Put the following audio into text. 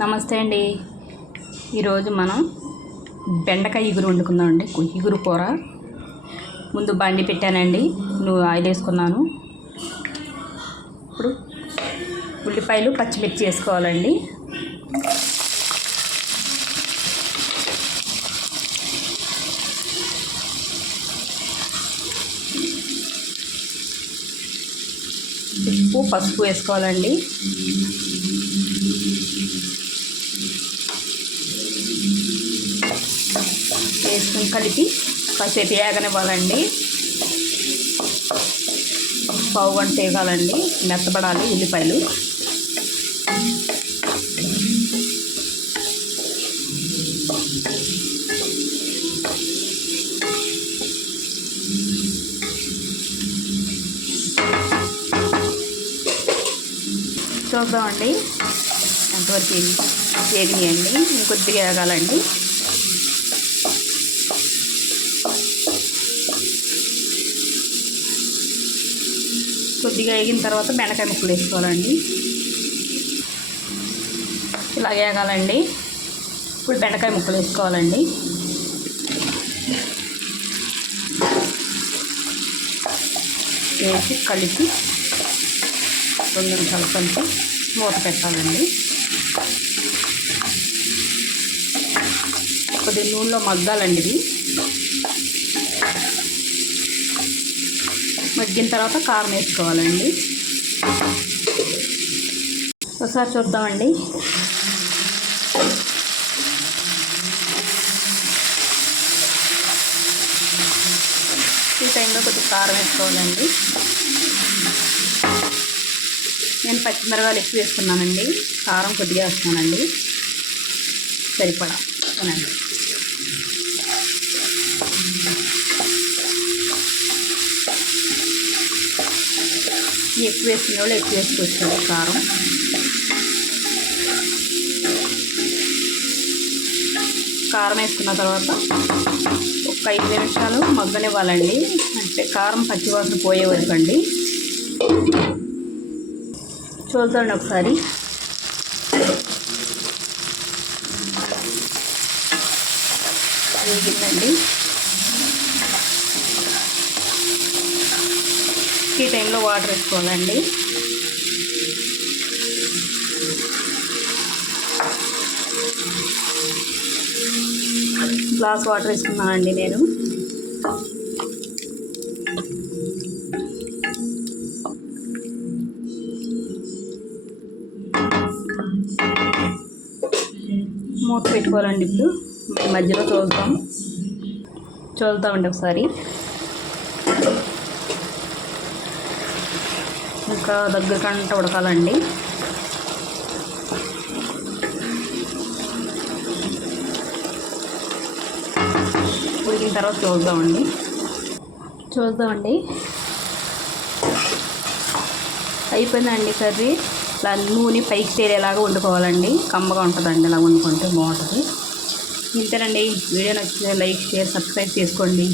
నమస్తే అండి. ఈరోజు మనం బెండకాయ ఇగురు వండుకుందామండి. ఇగురు కూర. ముందు బండి పెట్టానండి, ఆయిల్ వేసుకున్నాను. ఇప్పుడు ఉల్లిపాయలు పచ్చిమిర్చి వేసుకోవాలండి. ఉప్పు పసుపు వేసుకోవాలండి. వేసుకొని కలిపి కాసేపు వేగనివ్వాలండి. పావు గంట వేగాలండి, మెత్తపడాలి ఉల్లిపాయలు. చూద్దామండి ఎంతవరకు వేగినాయండి. ఇంకొద్దిగా వేగాలండి. కొద్దిగా వేగిన తర్వాత బెండకాయ ముక్కలు వేసుకోవాలండి. ఇలా వేగాలండి. ఇప్పుడు బెండకాయ ముక్కలు వేసుకోవాలండి. వేసి కలిపి 2 నిమిషాలు కలిపి మూత పెట్టాలండి. కొద్దిగా నూనెలో మగ్గాలండి. ఇది మగ్గిన తర్వాత కారం వేసుకోవాలండి. ఒకసారి చూద్దామండి. ఈ టైంలో కొద్దిగా కారం వేసుకోవాలండి. నేను పచ్చిమిరపకాయలు ఎక్కువ వేసుకున్నానండి, కారం కొద్దిగా వేస్తున్నానండి, సరిపడా అనండి. ఎక్కువ వేసుకునే వాళ్ళు ఎక్కువ వేసుకొచ్చారు కారం. కారం వేసుకున్న తర్వాత ఒక 5 నిమిషాలు మగ్గనివ్వాలండి. అంటే కారం పచ్చివాసన పోయే వరకు అండి. చూద్దాండి ఒకసారి. వేగిందండి. ఈ టైంలో వాటర్ వేసుకోవాలండి. గ్లాస్ వాటర్ వేసుకున్నానండి నేను. మూత పెట్టుకోవాలండి. ఇప్పుడు మధ్యలో చూద్దామండి ఒకసారి. ఇంకా దగ్గరకంట ఉడకాలండి. ఉడికిన తర్వాత చూద్దామండి. అయిపోయిందండి కర్రీ. ఇలా నూనె పైకి తేలేలాగా వండుకోవాలండి. కమ్మగా ఉంటుందండి ఇలా వండుకుంటే బాగుంటుంది. ఇంతేనండి. వీడియో నచ్చితే లైక్, షేర్, సబ్స్క్రైబ్ చేసుకోండి.